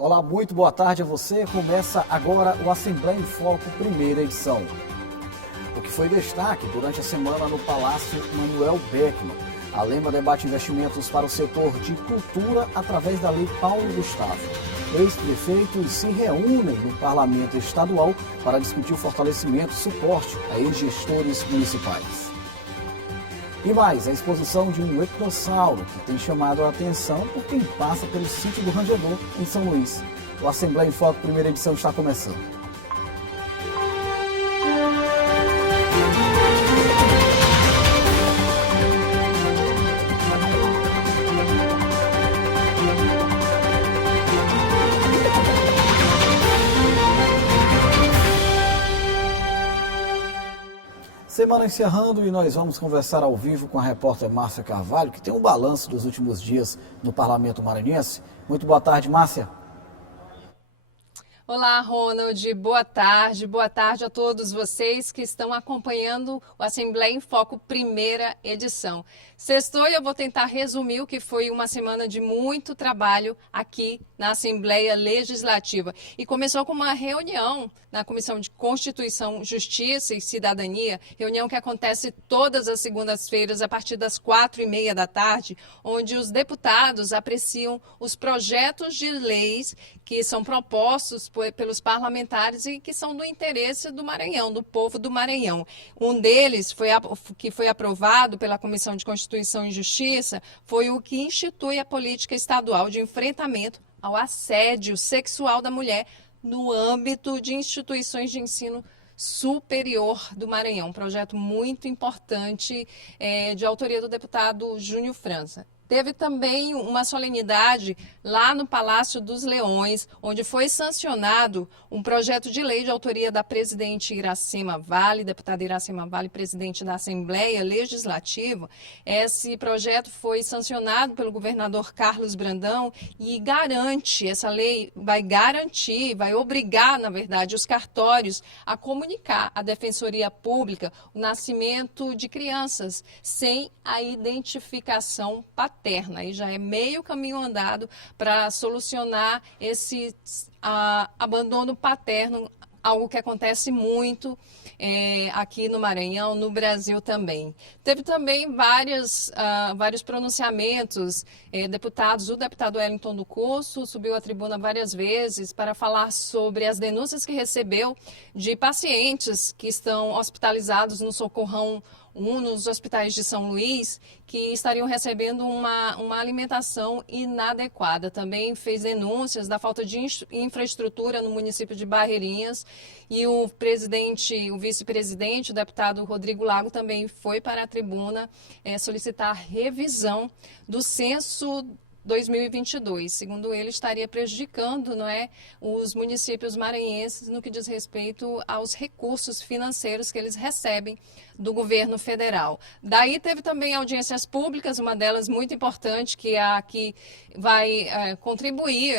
Olá, muito boa tarde a você. Começa agora o Assembleia em Foco, primeira edição. O que foi destaque durante a semana no Palácio Manuel Beckmann. A Lema debate investimentos para o setor de cultura através da Lei Paulo Gustavo. Ex-prefeitos se reúnem no Parlamento Estadual para discutir o fortalecimento e suporte a ex-gestores municipais. E mais, a exposição de um etnossauro que tem chamado a atenção por quem passa pelo sítio do Rangedor, em São Luís. O Assembleia em Foco, primeira edição, está começando. Semana encerrando e nós vamos conversar ao vivo com a repórter Márcia Carvalho, que tem um balanço dos últimos dias no Parlamento Maranhense. Muito boa tarde, Márcia. Olá, Ronald. Boa tarde a todos vocês que estão acompanhando o Assembleia em Foco, primeira edição. Sextou e eu vou tentar resumir o que foi uma semana de muito trabalho aqui na Assembleia Legislativa. E começou com uma reunião na Comissão de Constituição, Justiça e Cidadania, reunião que acontece todas as segundas-feiras a partir das 4h30 da tarde, onde os deputados apreciam os projetos de leis que são propostos pelos parlamentares e que são do interesse do Maranhão, do povo do Maranhão. Um deles, que foi aprovado pela Comissão de Constituição e Justiça, foi o que institui a política estadual de enfrentamento ao assédio sexual da mulher no âmbito de instituições de ensino superior do Maranhão. Um projeto muito importante de autoria do deputado Júnior França. Teve também uma solenidade lá no Palácio dos Leões, onde foi sancionado um projeto de lei de autoria da presidente Iracema Vale, deputada Iracema Vale, presidente da Assembleia Legislativa. Esse projeto foi sancionado pelo governador Carlos Brandão e essa lei vai garantir, vai obrigar, na verdade, os cartórios a comunicar à Defensoria Pública o nascimento de crianças sem a identificação paterna. Aí já é meio caminho andado para solucionar esse abandono paterno, algo que acontece muito aqui no Maranhão, no Brasil também. Teve também vários pronunciamentos, deputados. O deputado Wellington do Curso subiu à tribuna várias vezes para falar sobre as denúncias que recebeu de pacientes que estão hospitalizados no Socorrão 1, nos hospitais de São Luís, que estariam recebendo uma alimentação inadequada. Também fez denúncias da falta de infraestrutura no município de Barreirinhas e o vice-presidente, o deputado Rodrigo Lago, também foi para a tribuna solicitar revisão do censo 2022. Segundo ele, estaria prejudicando, os municípios maranhenses no que diz respeito aos recursos financeiros que eles recebem do governo federal. Daí teve também audiências públicas, uma delas muito importante, que é a que vai contribuir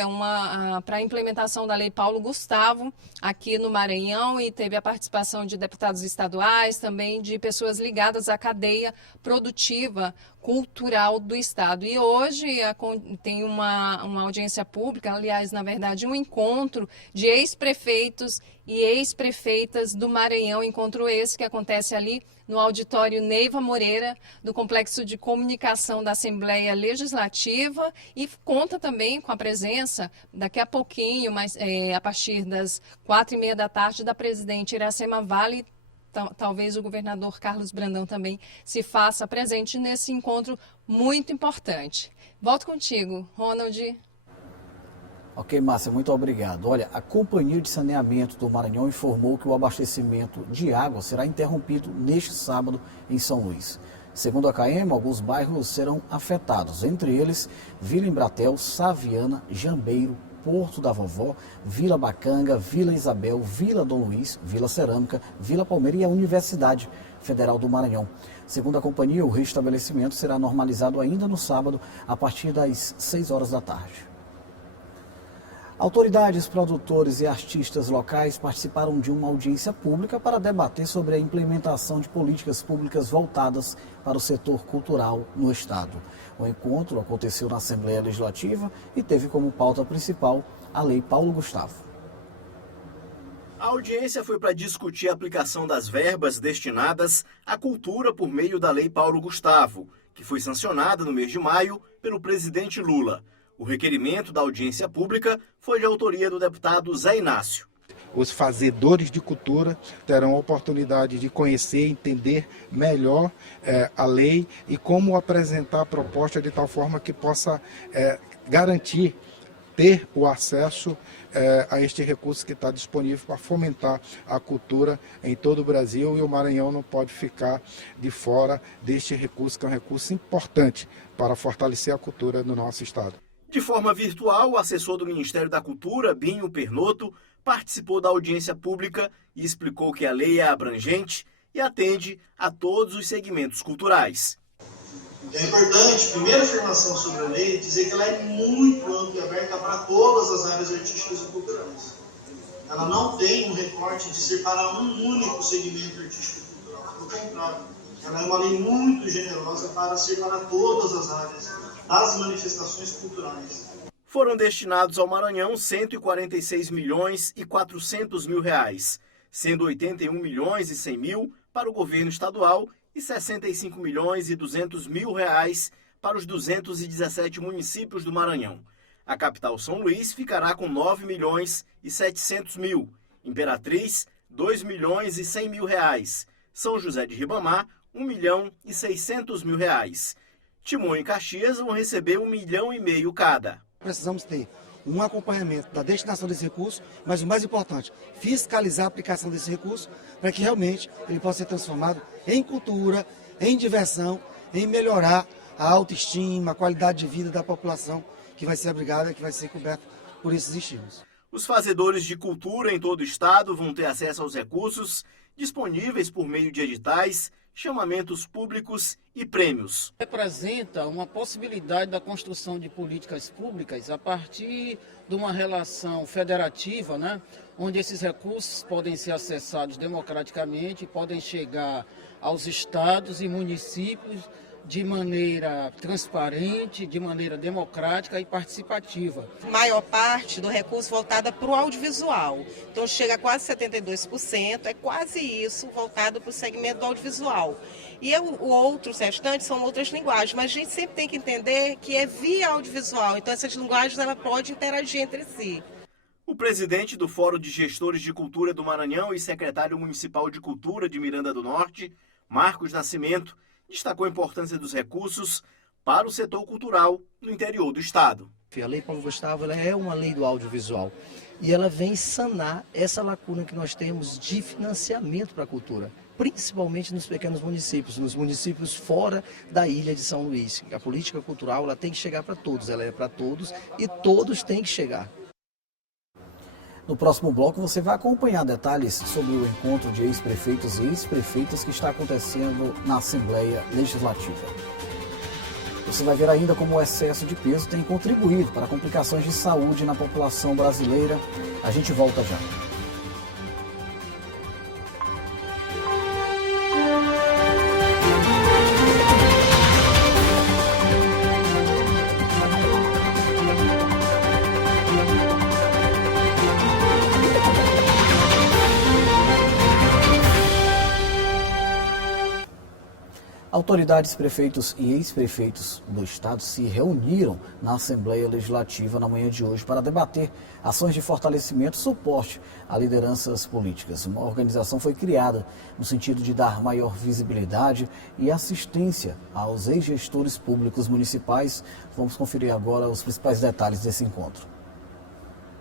para a implementação da Lei Paulo Gustavo aqui no Maranhão, e teve a participação de deputados estaduais, também de pessoas ligadas à cadeia produtiva cultural do Estado. E hoje tem uma audiência pública, aliás, na verdade, um encontro de ex-prefeitos e ex-prefeitas do Maranhão, encontro esse que acontece ali no auditório Neiva Moreira, do Complexo de Comunicação da Assembleia Legislativa, e conta também com a presença, daqui a pouquinho, a partir das 4h30 da tarde, da presidente Iracema Vale. Talvez o governador Carlos Brandão também se faça presente nesse encontro muito importante. Volto contigo, Ronald. Ok, Márcia, muito obrigado. Olha, a Companhia de Saneamento do Maranhão informou que o abastecimento de água será interrompido neste sábado em São Luís. Segundo a CAEMA, alguns bairros serão afetados, entre eles Vila Embratel, Saviana, Jambeiro, Porto da Vovó, Vila Bacanga, Vila Isabel, Vila Dom Luís, Vila Cerâmica, Vila Palmeira e a Universidade Federal do Maranhão. Segundo a companhia, o restabelecimento será normalizado ainda no sábado, a partir das 6 horas da tarde. Autoridades, produtores e artistas locais participaram de uma audiência pública para debater sobre a implementação de políticas públicas voltadas para o setor cultural no Estado. O encontro aconteceu na Assembleia Legislativa e teve como pauta principal a Lei Paulo Gustavo. A audiência foi para discutir a aplicação das verbas destinadas à cultura por meio da Lei Paulo Gustavo, que foi sancionada no mês de maio pelo presidente Lula. O requerimento da audiência pública foi de autoria do deputado Zé Inácio. Os fazedores de cultura terão a oportunidade de conhecer e entender melhor a lei e como apresentar a proposta de tal forma que possa garantir ter o acesso a este recurso que está disponível para fomentar a cultura em todo o Brasil, e o Maranhão não pode ficar de fora deste recurso, que é um recurso importante para fortalecer a cultura no nosso estado. De forma virtual, o assessor do Ministério da Cultura, Binho Pernotto, participou da audiência pública e explicou que a lei é abrangente e atende a todos os segmentos culturais. É importante, primeira afirmação sobre a lei, dizer que ela é muito ampla e aberta para todas as áreas artísticas e culturais. Ela não tem um recorte de ser para um único segmento artístico e cultural. Pelo contrário, ela é uma lei muito generosa para ser para todas as áreas das manifestações culturais. Foram destinados ao Maranhão 146 milhões e 400 mil reais, sendo 81 milhões e 100 mil para o governo estadual e 65 milhões e 200 mil reais para os 217 municípios do Maranhão. A capital São Luís ficará com 9 milhões e 700 mil, Imperatriz 2 milhões e 100 mil reais, São José de Ribamar 1 milhão e 600 mil reais. Timon e Caxias vão receber 1,5 milhão cada. Precisamos ter um acompanhamento da destinação desse recurso, mas o mais importante, fiscalizar a aplicação desse recurso para que realmente ele possa ser transformado em cultura, em diversão, em melhorar a autoestima, a qualidade de vida da população que vai ser abrigada, que vai ser coberta por esses estímulos. Os fazedores de cultura em todo o estado vão ter acesso aos recursos disponíveis por meio de editais, chamamentos públicos e prêmios. Representa uma possibilidade da construção de políticas públicas a partir de uma relação federativa, onde esses recursos podem ser acessados democraticamente, podem chegar aos estados e municípios de maneira transparente, de maneira democrática e participativa. Maior parte do recurso voltada para o audiovisual. Então chega a quase 72%, é quase isso voltado para o segmento do audiovisual. E o outro, os restantes, são outras linguagens, mas a gente sempre tem que entender que é via audiovisual, então essas linguagens ela pode interagir entre si. O presidente do Fórum de Gestores de Cultura do Maranhão e secretário municipal de Cultura de Miranda do Norte, Marcos Nascimento, destacou a importância dos recursos para o setor cultural no interior do estado. A Lei Paulo Gustavo ela é uma lei do audiovisual e ela vem sanar essa lacuna que nós temos de financiamento para a cultura, principalmente nos pequenos municípios, nos municípios fora da ilha de São Luís. A política cultural ela tem que chegar para todos, ela é para todos e todos têm que chegar. No próximo bloco você vai acompanhar detalhes sobre o encontro de ex-prefeitos e ex-prefeitas que está acontecendo na Assembleia Legislativa. Você vai ver ainda como o excesso de peso tem contribuído para complicações de saúde na população brasileira. A gente volta já. Autoridades, prefeitos e ex-prefeitos do estado se reuniram na Assembleia Legislativa na manhã de hoje para debater ações de fortalecimento e suporte a lideranças políticas. Uma organização foi criada no sentido de dar maior visibilidade e assistência aos ex-gestores públicos municipais. Vamos conferir agora os principais detalhes desse encontro.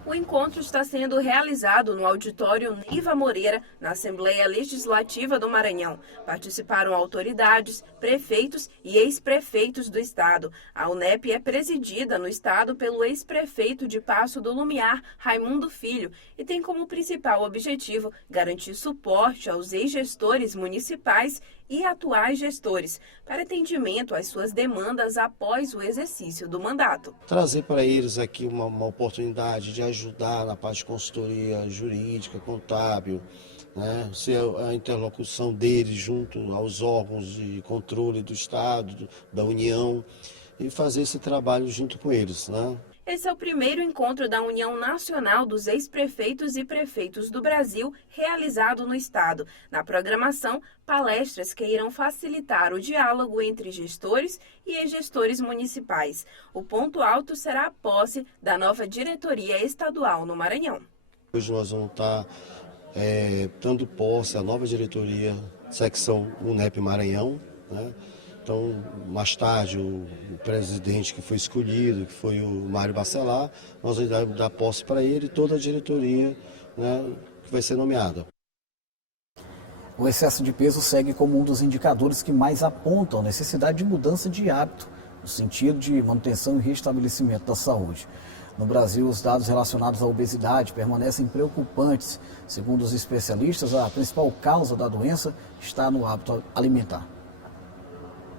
O encontro está sendo realizado no auditório Niva Moreira, na Assembleia Legislativa do Maranhão. Participaram autoridades, prefeitos e ex-prefeitos do estado. A UNEP é presidida no estado pelo ex-prefeito de Passo do Lumiar, Raimundo Filho, e tem como principal objetivo garantir suporte aos ex-gestores municipais e atuais gestores para atendimento às suas demandas após o exercício do mandato. Trazer para eles aqui uma oportunidade de ajudar na parte de consultoria jurídica, contábil, né? Ser a interlocução deles junto aos órgãos de controle do Estado, da União, e fazer esse trabalho junto com eles, né? Esse é o primeiro encontro da União Nacional dos Ex-Prefeitos e Prefeitos do Brasil, realizado no Estado. Na programação, palestras que irão facilitar o diálogo entre gestores e ex-gestores municipais. O ponto alto será a posse da nova diretoria estadual no Maranhão. Hoje nós vamos estar dando posse à nova diretoria, secção UNEP Maranhão, né? Então, mais tarde, o presidente que foi escolhido, que foi o Mário Bacelar, nós vamos dar posse para ele e toda a diretoria, né, que vai ser nomeada. O excesso de peso segue como um dos indicadores que mais apontam a necessidade de mudança de hábito, no sentido de manutenção e restabelecimento da saúde. No Brasil, os dados relacionados à obesidade permanecem preocupantes. Segundo os especialistas, a principal causa da doença está no hábito alimentar.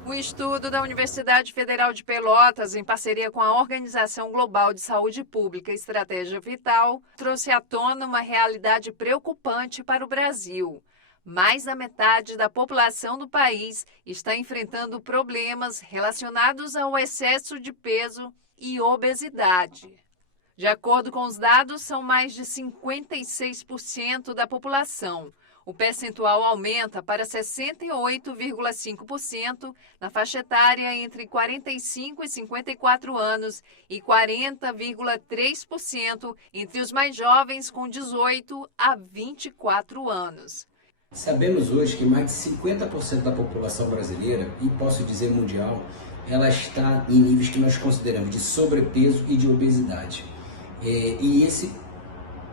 Um estudo da Universidade Federal de Pelotas, em parceria com a Organização Global de Saúde Pública Estratégia Vital, trouxe à tona uma realidade preocupante para o Brasil. Mais da metade da população do país está enfrentando problemas relacionados ao excesso de peso e obesidade. De acordo com os dados, são mais de 56% da população. O percentual aumenta para 68,5% na faixa etária entre 45 e 54 anos e 40,3% entre os mais jovens com 18 a 24 anos. Sabemos hoje que mais de 50% da população brasileira, e posso dizer mundial, ela está em níveis que nós consideramos de sobrepeso e de obesidade.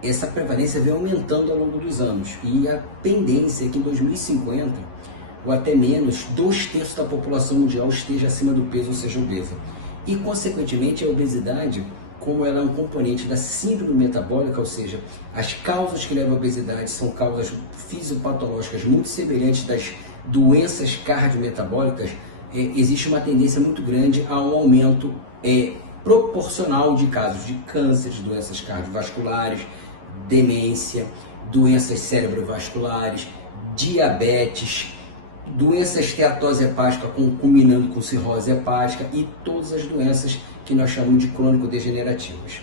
Essa prevalência vem aumentando ao longo dos anos e a tendência é que em 2050, ou até menos, 2/3 da população mundial esteja acima do peso, ou seja, obesa. E, consequentemente, a obesidade, como ela é um componente da síndrome metabólica, ou seja, as causas que levam à obesidade são causas fisiopatológicas muito semelhantes das doenças cardiometabólicas, existe uma tendência muito grande ao aumento proporcional de casos de câncer, de doenças cardiovasculares, demência, doenças cerebrovasculares, diabetes, doenças esteatose hepática culminando com cirrose hepática e todas as doenças que nós chamamos de crônico-degenerativas.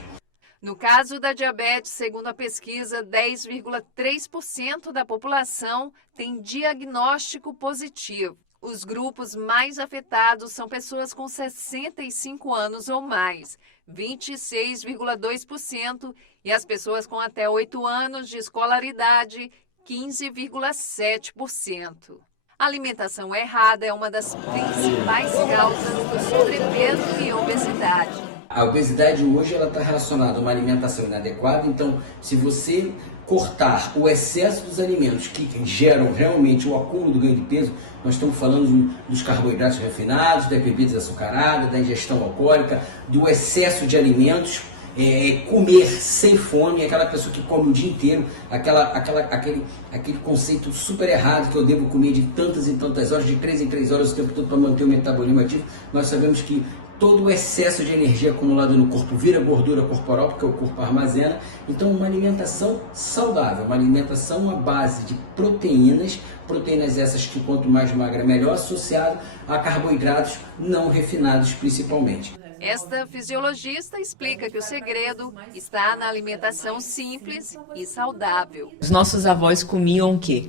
No caso da diabetes, segundo a pesquisa, 10,3% da população tem diagnóstico positivo. Os grupos mais afetados são pessoas com 65 anos ou mais, 26,2%, e as pessoas com até 8 anos de escolaridade, 15,7%. A alimentação errada é uma das principais causas do sobrepeso e obesidade. A obesidade hoje está relacionada a uma alimentação inadequada, então se você cortar o excesso dos alimentos que geram realmente o acúmulo do ganho de peso, nós estamos falando dos carboidratos refinados, das bebidas açucaradas, da ingestão alcoólica, do excesso de alimentos, comer sem fome, aquela pessoa que come o dia inteiro, aquele conceito super errado que eu devo comer de tantas e tantas horas, de 3 em 3 horas o tempo todo para manter o metabolismo ativo. Nós sabemos que todo o excesso de energia acumulado no corpo vira gordura corporal, porque o corpo armazena. Então, uma alimentação saudável, uma alimentação à base de proteínas essas que quanto mais magra melhor, associado a carboidratos não refinados principalmente. Esta fisiologista explica que o segredo está na alimentação simples e saudável. Os nossos avós comiam o quê?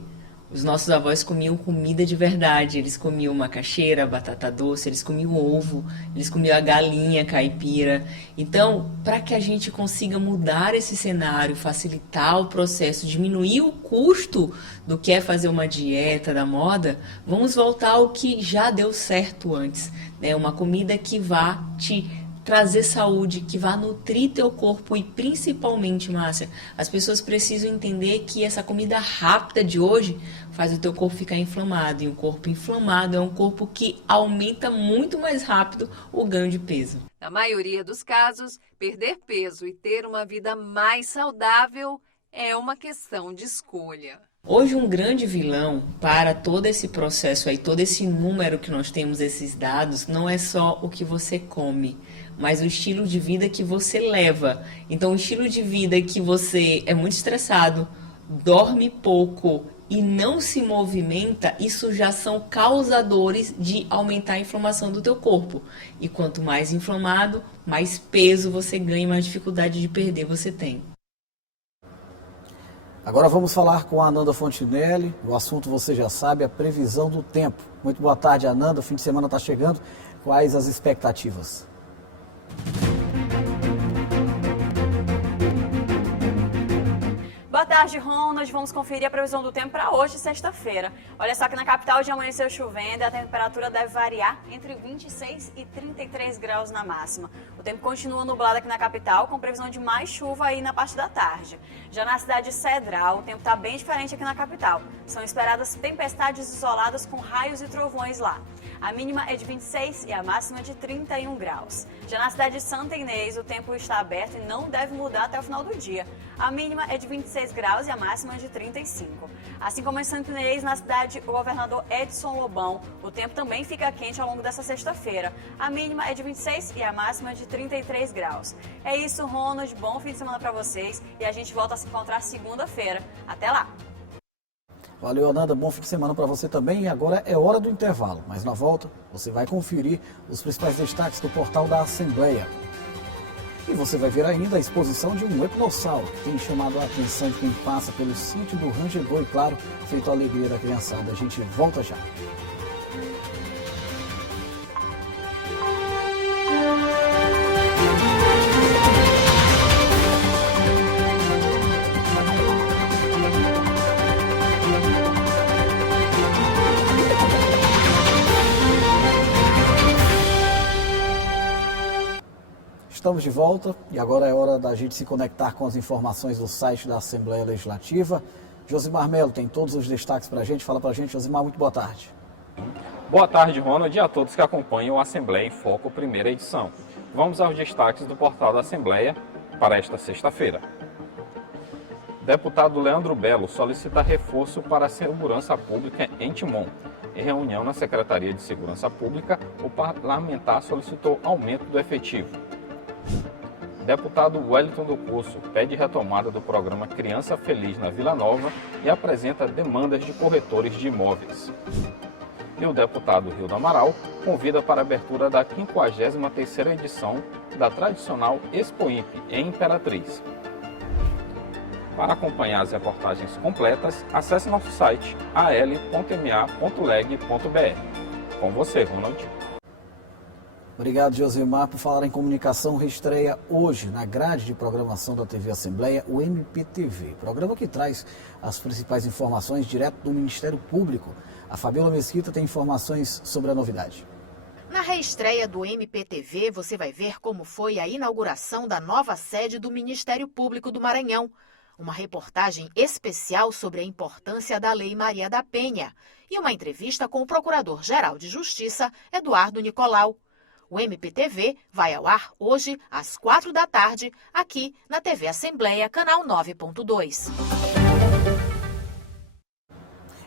Os nossos avós comiam comida de verdade, eles comiam macaxeira, batata doce, eles comiam ovo, eles comiam a galinha caipira. Então, para que a gente consiga mudar esse cenário, facilitar o processo, diminuir o custo do que é fazer uma dieta da moda, vamos voltar ao que já deu certo antes, né? Uma comida que vá te trazer saúde, que vá nutrir teu corpo e principalmente, Márcia, as pessoas precisam entender que essa comida rápida de hoje faz o teu corpo ficar inflamado, e um corpo inflamado é um corpo que aumenta muito mais rápido o ganho de peso. Na maioria dos casos, perder peso e ter uma vida mais saudável é uma questão de escolha. Hoje um grande vilão para todo esse processo aí, todo esse número que nós temos, esses dados, não é só o que você come, mas o estilo de vida que você leva. Então o estilo de vida que você é muito estressado, dorme pouco e não se movimenta, isso já são causadores de aumentar a inflamação do teu corpo. E quanto mais inflamado, mais peso você ganha, mais dificuldade de perder você tem. Agora vamos falar com a Ananda Fontinelli. O assunto você já sabe, a previsão do tempo. Muito boa tarde, Ananda. O fim de semana está chegando. Quais as expectativas? Boa tarde, Ron. Nós vamos conferir a previsão do tempo para hoje, sexta-feira. Olha só que na capital já amanheceu chovendo e a temperatura deve variar entre 26 e 33 graus na máxima. O tempo continua nublado aqui na capital, com previsão de mais chuva aí na parte da tarde. Já na cidade de Cedral, o tempo está bem diferente aqui na capital. São esperadas tempestades isoladas com raios e trovões lá. A mínima é de 26 e a máxima de 31 graus. Já na cidade de Santa Inês, o tempo está aberto e não deve mudar até o final do dia. A mínima é de 26 graus e a máxima é de 35. Assim como em Santa Inês, na cidade o governador Edson Lobão, o tempo também fica quente ao longo dessa sexta-feira. A mínima é de 26 e a máxima é de 33 graus. É isso, Ronald. Bom fim de semana para vocês e a gente volta a se encontrar segunda-feira. Até lá! Valeu, Ananda. Bom fim de semana para você também. E agora é hora do intervalo. Mas na volta, você vai conferir os principais destaques do portal da Assembleia. E você vai ver ainda a exposição de um epinossauro, que tem chamado a atenção de quem passa pelo sítio do Rangedor e, claro, feito a alegria da criançada. A gente volta já. Estamos de volta e agora é hora da gente se conectar com as informações do site da Assembleia Legislativa. Josimar Melo tem todos os destaques para a gente. Fala para a gente, Josimar, muito boa tarde. Boa tarde, Ronald, e a todos que acompanham a Assembleia em Foco, primeira edição. Vamos aos destaques do portal da Assembleia para esta sexta-feira. Deputado Leandro Belo solicita reforço para a segurança pública em Timon. Em reunião na Secretaria de Segurança Pública, o parlamentar solicitou aumento do efetivo. Deputado Wellington do Curso pede retomada do programa Criança Feliz na Vila Nova e apresenta demandas de corretores de imóveis. E o deputado Rio do Amaral convida para a abertura da 53ª edição da tradicional Expo Imp em Imperatriz. Para acompanhar as reportagens completas, acesse nosso site al.ma.leg.br. Com você, Ronald. Obrigado, Josimar. Por falar em comunicação, reestreia hoje na grade de programação da TV Assembleia o MPTV, programa que traz as principais informações direto do Ministério Público. A Fabiola Mesquita tem informações sobre a novidade. Na reestreia do MPTV, você vai ver como foi a inauguração da nova sede do Ministério Público do Maranhão. Uma reportagem especial sobre a importância da Lei Maria da Penha e uma entrevista com o Procurador-Geral de Justiça, Eduardo Nicolau. O MPTV vai ao ar hoje, às 4 da tarde, aqui na TV Assembleia, canal 9.2.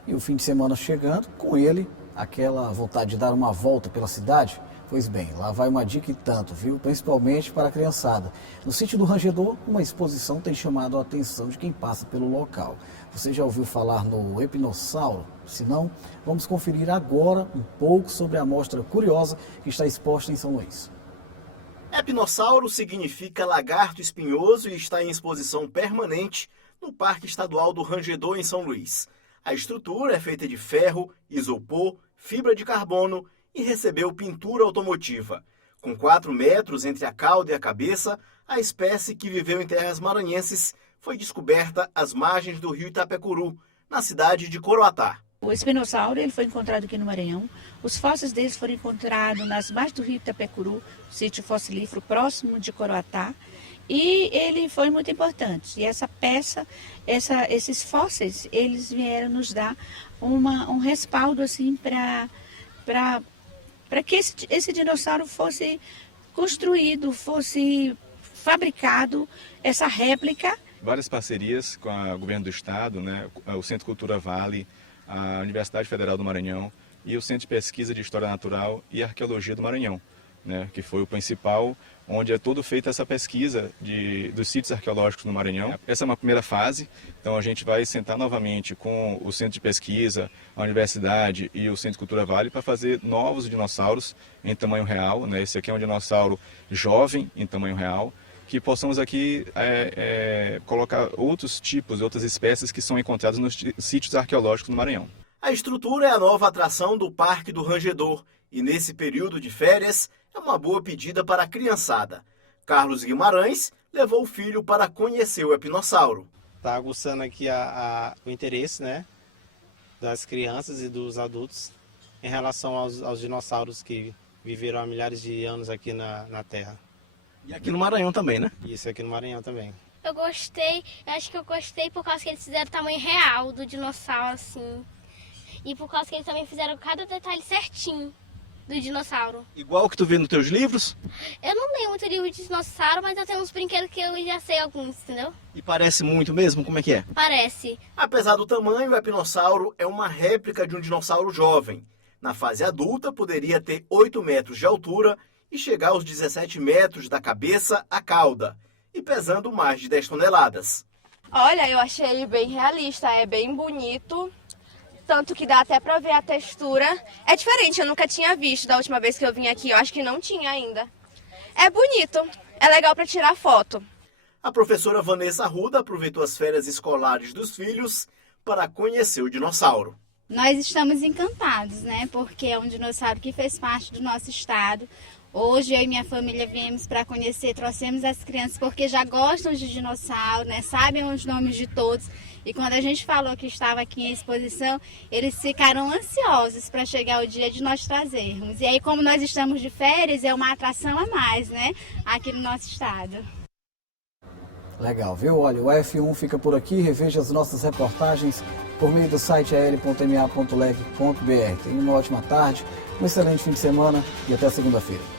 E o fim de semana chegando, com ele, aquela vontade de dar uma volta pela cidade. Pois bem, lá vai uma dica e tanto, viu? Principalmente para a criançada. No sítio do Rangedor, uma exposição tem chamado a atenção de quem passa pelo local. Você já ouviu falar no epinossauro? Se não, vamos conferir agora um pouco sobre a amostra curiosa que está exposta em São Luís. Epinossauro significa lagarto espinhoso e está em exposição permanente no Parque Estadual do Rangedor, em São Luís. A estrutura é feita de ferro, isopor, fibra de carbono e recebeu pintura automotiva. Com 4 metros entre a cauda e a cabeça, a espécie, que viveu em terras maranhenses, foi descoberta às margens do rio Itapecuru, na cidade de Coroatá. O espinossauro ele foi encontrado aqui no Maranhão. Os fósseis deles foram encontrados nas margens do rio Itapecuru, sítio fossilífero próximo de Coroatá. E ele foi muito importante. E essa peça, esses fósseis, eles vieram nos dar um respaldo assim para que esse dinossauro fosse construído, fosse fabricado, essa réplica várias parcerias com o governo do estado, né, o Centro Cultura Vale, a Universidade Federal do Maranhão e o Centro de Pesquisa de História Natural e Arqueologia do Maranhão, né, que foi o principal, onde é toda feita essa pesquisa dos sítios arqueológicos no Maranhão. Essa é uma primeira fase, então a gente vai sentar novamente com o Centro de Pesquisa, a Universidade e o Centro Cultura Vale para fazer novos dinossauros em tamanho real, né? Esse aqui é um dinossauro jovem em tamanho real, que possamos aqui colocar outros tipos, outras espécies que são encontradas nos sítios arqueológicos no Maranhão. A estrutura é a nova atração do Parque do Rangedor e nesse período de férias é uma boa pedida para a criançada. Carlos Guimarães levou o filho para conhecer o epinossauro. Está aguçando aqui o interesse, né, das crianças e dos adultos em relação aos dinossauros que viveram há milhares de anos aqui na Terra. E aqui no Maranhão também, né? Isso, aqui no Maranhão também. Eu gostei, acho que eu gostei por causa que eles fizeram o tamanho real do dinossauro, assim. E por causa que eles também fizeram cada detalhe certinho do dinossauro. Igual que tu vê nos teus livros? Eu não leio muito livro de dinossauro, mas eu tenho uns brinquedos que eu já sei alguns, entendeu? E parece muito mesmo? Como é que é? Parece. Apesar do tamanho, o epinossauro é uma réplica de um dinossauro jovem. Na fase adulta, poderia ter 8 metros de altura e chegar aos 17 metros da cabeça à cauda, e pesando mais de 10 toneladas. Olha, eu achei ele bem realista, é bem bonito, tanto que dá até pra ver a textura. É diferente, eu nunca tinha visto da última vez que eu vim aqui, eu acho que não tinha ainda. É bonito, é legal pra tirar foto. A professora Vanessa Arruda aproveitou as férias escolares dos filhos para conhecer o dinossauro. Nós estamos encantados, né? Porque é um dinossauro que fez parte do nosso estado. Hoje eu e minha família viemos para conhecer, trouxemos as crianças porque já gostam de dinossauro, né? Sabem os nomes de todos. E quando a gente falou que estava aqui em exposição, eles ficaram ansiosos para chegar o dia de nós trazermos. E aí, como nós estamos de férias, é uma atração a mais, né? Aqui no nosso estado. Legal, viu? Olha, o F1 fica por aqui. Reveja as nossas reportagens por meio do site al.ma.leg.br. Tenha uma ótima tarde, um excelente fim de semana e até segunda-feira.